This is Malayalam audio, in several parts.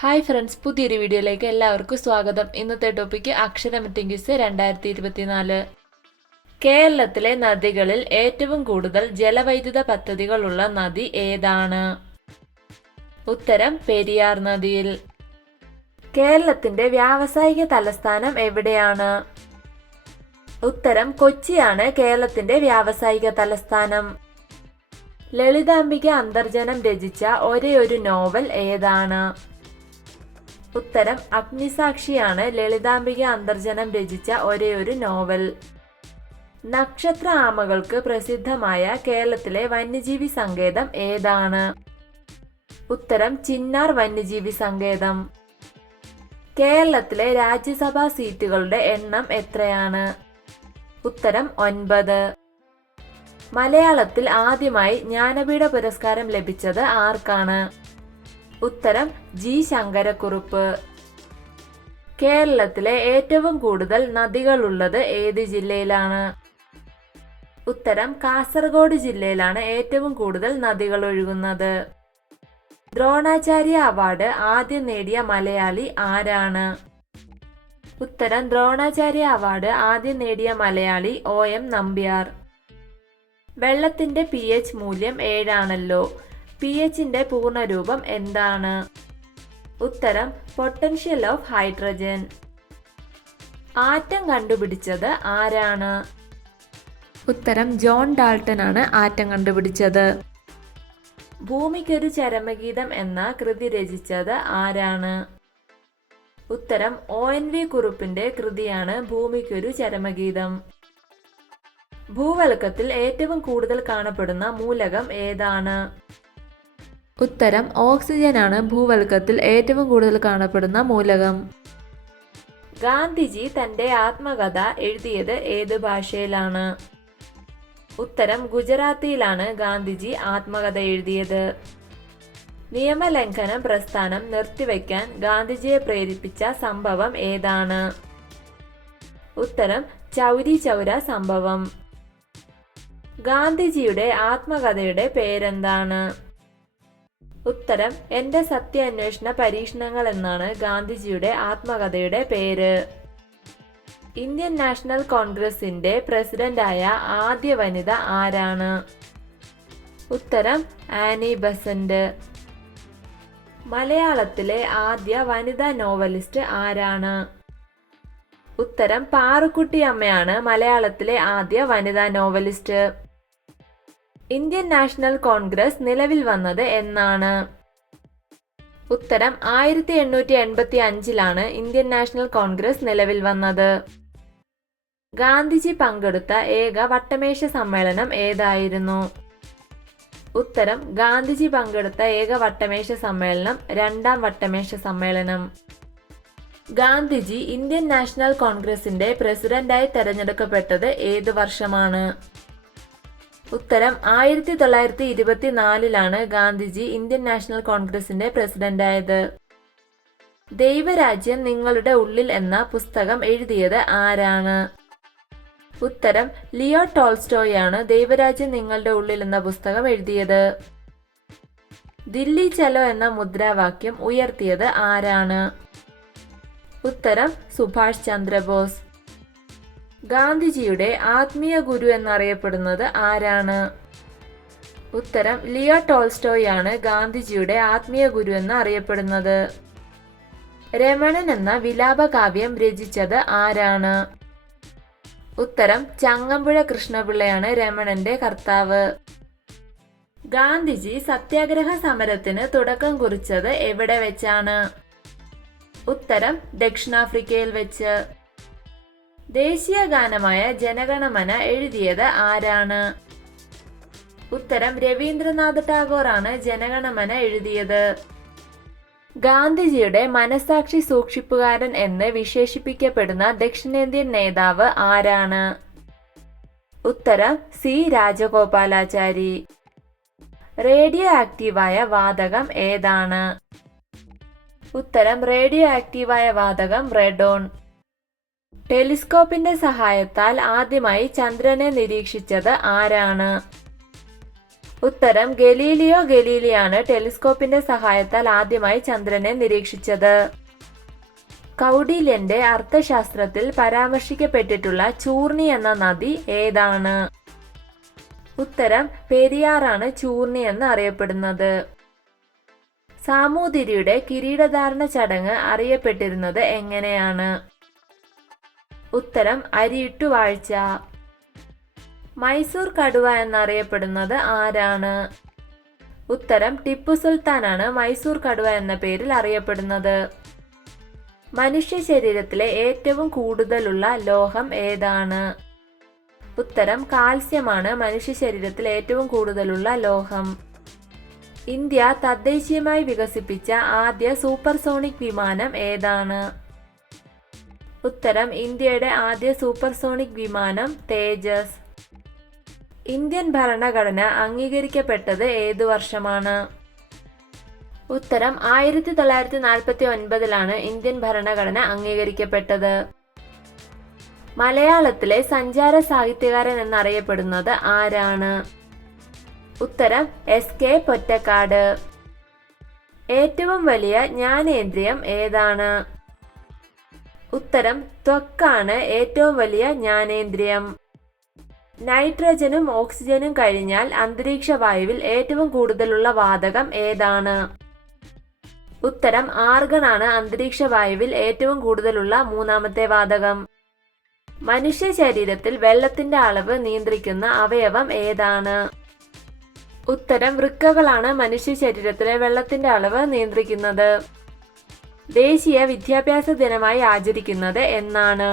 ഹായ് ഫ്രണ്ട്സ്, പുതിയൊരു വീഡിയോയിലേക്ക് എല്ലാവർക്കും സ്വാഗതം. ഇന്നത്തെ ടോപ്പിക്ക് അക്ഷരമറ്റിംഗ്സ് 2024. കേരളത്തിലെ നദികളിൽ ഏറ്റവും കൂടുതൽ ജലവൈദ്യുത പദ്ധതികളുള്ള നദി ഏതാണ്? ഉത്തരം പെരിയാർ നദിയിൽ. കേരളത്തിന്റെ വ്യാവസായിക തലസ്ഥാനം എവിടെയാണ്? ഉത്തരം കൊച്ചിയാണ് കേരളത്തിന്റെ വ്യാവസായിക തലസ്ഥാനം. ലളിതാംബിക അന്തർജനം രചിച്ച ഒരേയൊരു നോവൽ ഏതാണ്? ഉത്തരം അഗ്നിസാക്ഷിയാണ് ലളിതാംബിക അന്തർജനം രചിച്ച ഒരേയൊരു നോവൽ. നക്ഷത്ര ആമകൾക്ക് പ്രസിദ്ധമായ കേരളത്തിലെ വന്യജീവി സങ്കേതം ഏതാണ്? ഉത്തരം ചിന്നാർ വന്യജീവി സങ്കേതം. കേരളത്തിലെ രാജ്യസഭാ സീറ്റുകളുടെ എണ്ണം എത്രയാണ്? ഉത്തരം 9. മലയാളത്തിൽ ആദ്യമായി ജ്ഞാനപീഠ പുരസ്കാരം ലഭിച്ചത് ആർക്കാണ്? ഉത്തരം ജി ശങ്കരക്കുറുപ്പ്. കേരളത്തിലെ ഏറ്റവും കൂടുതൽ നദികളുള്ളത് ഏത് ജില്ലയിലാണ്? ഉത്തരം കാസർഗോഡ് ജില്ലയിലാണ് ഏറ്റവും കൂടുതൽ നദികൾ ഒഴുകുന്നത്. ദ്രോണാചാര്യ അവാർഡ് ആദ്യം നേടിയ മലയാളി ആരാണ്? ഉത്തരം ദ്രോണാചാര്യ അവാർഡ് ആദ്യം നേടിയ മലയാളി OM നമ്പ്യാർ. വെള്ളത്തിന്റെ pH മൂല്യം 7 ആണല്ലോ. pHന്റെ പൂർണ്ണരൂപം എന്താണ്? ഉത്തരം പൊട്ടൻഷ്യൽ ഓഫ് ഹൈഡ്രജൻ. ആറ്റം കണ്ടുപിടിച്ചത് ആരാണ്? ഉത്തരം ജോൺ ഡാൾട്ടൺ ആണ് ആറ്റം കണ്ടുപിടിച്ചത്. ഭൂമിക്കൊരു ചരമഗീതം എന്ന കൃതി രചിച്ചത് ആരാണ്? ഉത്തരം ONV കുറുപ്പിന്റെ കൃതിയാണ് ഭൂമിക്കൊരു ചരമഗീതം. ഭൂവൽക്കത്തിൽ ഏറ്റവും കൂടുതൽ കാണപ്പെടുന്ന മൂലകം ഏതാണ്? ഉത്തരം ഓക്സിജൻ ആണ് ഭൂവൽക്കത്തിൽ ഏറ്റവും കൂടുതൽ കാണപ്പെടുന്ന മൂലകം. ഗാന്ധിജി തന്റെ ആത്മകഥ എഴുതിയത് ഏത് ഭാഷയിലാണ്? ഉത്തരം ഗുജറാത്തിയിലാണ് ഗാന്ധിജി ആത്മകഥ എഴുതിയത്. നിയമലംഘനം പ്രസ്ഥാനം നിർത്തിവെക്കാൻ ഗാന്ധിജിയെ പ്രേരിപ്പിച്ച സംഭവം ഏതാണ്? ഉത്തരം ചൗരി ചൗര സംഭവം. ഗാന്ധിജിയുടെ ആത്മകഥയുടെ പേരെന്താണ്? ഉത്തരം എന്റെ സത്യാന്വേഷണ പരീക്ഷണങ്ങൾ എന്നാണ് ഗാന്ധിജിയുടെ ആത്മകഥയുടെ പേര്. ഇന്ത്യൻ നാഷണൽ കോൺഗ്രസിന്റെ പ്രസിഡന്റായ ആദ്യ വനിത ആരാണ്? ഉത്തരം ആനി ബസന്റ്. മലയാളത്തിലെ ആദ്യ വനിതാ നോവലിസ്റ്റ് ആരാണ്? ഉത്തരം പാറുക്കുട്ടി അമ്മയാണ് മലയാളത്തിലെ ആദ്യ വനിതാ നോവലിസ്റ്റ്. ഇന്ത്യൻ നാഷണൽ കോൺഗ്രസ് നിലവിൽ വന്നത് എന്നാണ്? ഉത്തരം 1885 ഇന്ത്യൻ നാഷണൽ കോൺഗ്രസ് നിലവിൽ വന്നത്. ഗാന്ധിജി പങ്കെടുത്ത ഏക വട്ടമേശ സമ്മേളനം ഏതായിരുന്നു? ഉത്തരം ഗാന്ധിജി പങ്കെടുത്ത ഏക വട്ടമേശ സമ്മേളനം രണ്ടാം വട്ടമേശ സമ്മേളനം. ഗാന്ധിജി ഇന്ത്യൻ നാഷണൽ കോൺഗ്രസിന്റെ പ്രസിഡന്റായി തെരഞ്ഞെടുക്കപ്പെട്ടത് ഏത് വർഷമാണ്? ഉത്തരം 1924 ഗാന്ധിജി ഇന്ത്യൻ നാഷണൽ കോൺഗ്രസിന്റെ പ്രസിഡന്റായത്. ദൈവരാജ്യം നിങ്ങളുടെ ഉള്ളിൽ എന്ന പുസ്തകം എഴുതിയത് ആരാണ്? ഉത്തരം ലിയോ ടോൾസ്റ്റോയ് ആണ് ദൈവരാജ്യം നിങ്ങളുടെ ഉള്ളിൽ എന്ന പുസ്തകം എഴുതിയത്. ദില്ലി ചലോ എന്ന മുദ്രാവാക്യം ഉയർത്തിയത് ആരാണ്? ഉത്തരം സുഭാഷ് ചന്ദ്രബോസ്. ഗാന്ധിജിയുടെ ആത്മീയ ഗുരു എന്നറിയപ്പെടുന്നത് ആരാണ്? ഉത്തരം ലിയോ ടോൾസ്റ്റോയ് ആണ് ഗാന്ധിജിയുടെ ആത്മീയ ഗുരു എന്ന് അറിയപ്പെടുന്നത്. രമണൻ എന്ന വിലാപകാവ്യം രചിച്ചത് ആരാണ്? ഉത്തരം ചങ്ങമ്പുഴ കൃഷ്ണപിള്ളയാണ് രമണന്റെ കർത്താവ്. ഗാന്ധിജി സത്യാഗ്രഹ സമരത്തിന് തുടക്കം കുറിച്ചത് എവിടെ വെച്ചാണ്? ഉത്തരം ദക്ഷിണാഫ്രിക്കയിൽ വെച്ച്. ദേശീയ ഗാനമായ ജനഗണമന എഴുതിയത് ആരാണ്? ഉത്തരം രവീന്ദ്രനാഥ് ടാഗോർ ആണ് ജനഗണമന എഴുതിയത്. ഗാന്ധിജിയുടെ മനസാക്ഷി സൂക്ഷിപ്പുകാരൻ എന്ന് വിശേഷിപ്പിക്കപ്പെടുന്ന ദക്ഷിണേന്ത്യൻ നേതാവ് ആരാണ്? ഉത്തരം C രാജഗോപാലാചാരി. റേഡിയോ ആക്റ്റീവായ വാതകം ഏതാണ്? ഉത്തരം റേഡിയോ ആക്റ്റീവായ വാതകം റെഡോൺ. ടെലിസ്കോപ്പിന്റെ സഹായത്താൽ ആദ്യമായി ചന്ദ്രനെ നിരീക്ഷിച്ചത് ആരാണ്? ഉത്തരം ഗലീലിയോ ഗലീലിയാണ് ടെലിസ്കോപ്പിന്റെ സഹായത്താൽ ആദ്യമായി ചന്ദ്രനെ നിരീക്ഷിച്ചത്. കൗടില്യന്റെ അർത്ഥശാസ്ത്രത്തിൽ പരാമർശിക്കപ്പെട്ടിട്ടുള്ള ചൂർണി എന്ന നദി ഏതാണ്? ഉത്തരം പെരിയാറാണ് ചൂർണി എന്ന് അറിയപ്പെടുന്നത്. സാമൂതിരിയുടെ കിരീടധാരണ ചടങ്ങ് അറിയപ്പെട്ടിരുന്നത് എങ്ങനെയാണ്? ഉത്തരം അരിയിട്ടുവാഴ്ച. മൈസൂർ കടുവ എന്നറിയപ്പെടുന്നത് ആരാണ്? ഉത്തരം ടിപ്പു സുൽത്താനാണ് മൈസൂർ കടുവ എന്ന പേരിൽ അറിയപ്പെടുന്നത്. മനുഷ്യ ശരീരത്തിലെ ഏറ്റവും കൂടുതലുള്ള ലോഹം ഏതാണ്? ഉത്തരം കാൽസ്യമാണ് മനുഷ്യ ശരീരത്തിൽ ഏറ്റവും കൂടുതലുള്ള ലോഹം. ഇന്ത്യ തദ്ദേശീയമായി വികസിപ്പിച്ച ആദ്യ സൂപ്പർസോണിക് വിമാനം ഏതാണ്? ഉത്തരം ഇന്ത്യയുടെ ആദ്യ സൂപ്പർസോണിക് വിമാനം തേജസ്. ഇന്ത്യൻ ഭരണഘടന അംഗീകരിക്കപ്പെട്ടത് ഏതു വർഷമാണ്? ഉത്തരം 1949 ഇന്ത്യൻ ഭരണഘടന അംഗീകരിക്കപ്പെട്ടത്. മലയാളത്തിലെ സഞ്ചാര സാഹിത്യകാരൻ എന്നറിയപ്പെടുന്നത് ആരാണ്? ഉത്തരം SK പൊറ്റക്കാട്. ഏറ്റവും വലിയ ജ്ഞാനേന്ദ്രിയം ഏതാണ്? ഉത്തരം ത്വക്കാണ് ഏറ്റവും വലിയ ജ്ഞാനേന്ദ്രിയം. നൈട്രജനും ഓക്സിജനും കഴിഞ്ഞാൽ അന്തരീക്ഷ വായുവിൽ ഏറ്റവും കൂടുതലുള്ള വാതകം ഏതാണ്? ഉത്തരം ആർഗൺ ആണ് അന്തരീക്ഷ വായുവിൽ ഏറ്റവും കൂടുതലുള്ള മൂന്നാമത്തെ വാതകം. മനുഷ്യ ശരീരത്തിൽ വെള്ളത്തിന്റെ അളവ് നിയന്ത്രിക്കുന്ന അവയവം ഏതാണ്? ഉത്തരം വൃക്കകളാണ് മനുഷ്യ ശരീരത്തിലെ വെള്ളത്തിന്റെ അളവ് നിയന്ത്രിക്കുന്നത്. ദേശീയ വിദ്യാഭ്യാസ ദിനമായി ആചരിക്കുന്നത് എന്നാണ്?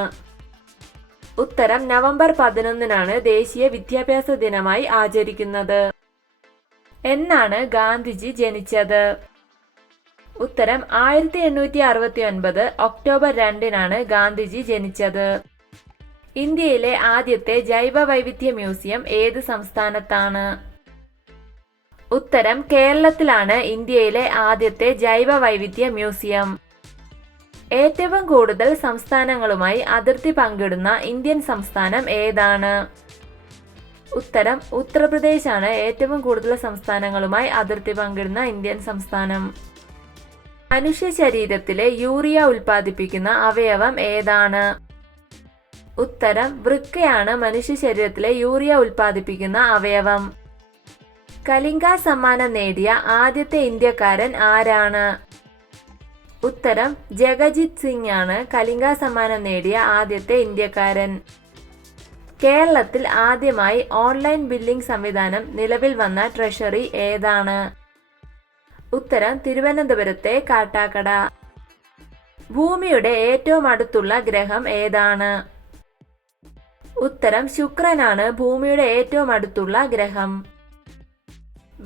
ഉത്തരം നവംബർ 11 ദേശീയ വിദ്യാഭ്യാസ ദിനമായി ആചരിക്കുന്നത്. എന്നാണ് ഗാന്ധിജി ജനിച്ചത്? ഉത്തരം 1869 ഒക്ടോബർ 2 ഗാന്ധിജി ജനിച്ചത്. ഇന്ത്യയിലെ ആദ്യത്തെ ജൈവ വൈവിധ്യ മ്യൂസിയം ഏത് സംസ്ഥാനത്താണ്? ഉത്തരം കേരളത്തിലാണ് ഇന്ത്യയിലെ ആദ്യത്തെ ജൈവ വൈവിധ്യ മ്യൂസിയം. ഏറ്റവും കൂടുതൽ സംസ്ഥാനങ്ങളുമായി അതിർത്തി പങ്കിടുന്ന ഇന്ത്യൻ സംസ്ഥാനം ഏതാണ്? ഉത്തരം ഉത്തർപ്രദേശ് ആണ് ഏറ്റവും കൂടുതൽ സംസ്ഥാനങ്ങളുമായി അതിർത്തി പങ്കിടുന്ന ഇന്ത്യൻ സംസ്ഥാനം. മനുഷ്യ ശരീരത്തിലെ യൂറിയ ഉൽപ്പാദിപ്പിക്കുന്ന അവയവം ഏതാണ്? ഉത്തരം വൃക്കയാണ് മനുഷ്യ ശരീരത്തിലെ യൂറിയ ഉൽപ്പാദിപ്പിക്കുന്ന അവയവം. കലിംഗ സമ്മാനം നേടിയ ആദ്യത്തെ ഇന്ത്യക്കാരൻ ആരാണ്? ഉത്തരം ജഗജിത് സിംഗ് ആണ് കലിംഗ സമ്മാനം നേടിയ ആദ്യത്തെ ഇന്ത്യക്കാരൻ. കേരളത്തിൽ ആദ്യമായി ഓൺലൈൻ ബില്ലിംഗ് സംവിധാനം നിലവിൽ വന്ന ട്രഷറി ഏതാണ്? ഉത്തരം തിരുവനന്തപുരത്തെ കാട്ടാക്കട. ഭൂമിയുടെ ഏറ്റവും അടുത്തുള്ള ഗ്രഹം ഏതാണ്? ഉത്തരം ശുക്രനാണ് ഭൂമിയുടെ ഏറ്റവും അടുത്തുള്ള ഗ്രഹം.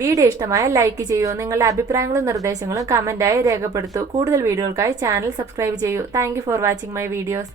വീഡിയോ ഇഷ്ടമായാൽ ലൈക്ക് ചെയ്യൂ. നിങ്ങളുടെ അഭിപ്രായങ്ങളും നിർദ്ദേശങ്ങളും കമന്റായി രേഖപ്പെടുത്തൂ. കൂടുതൽ വീഡിയോകൾക്കായി ചാനൽ സബ്സ്ക്രൈബ് ചെയ്യൂ. Thank you for watching my videos.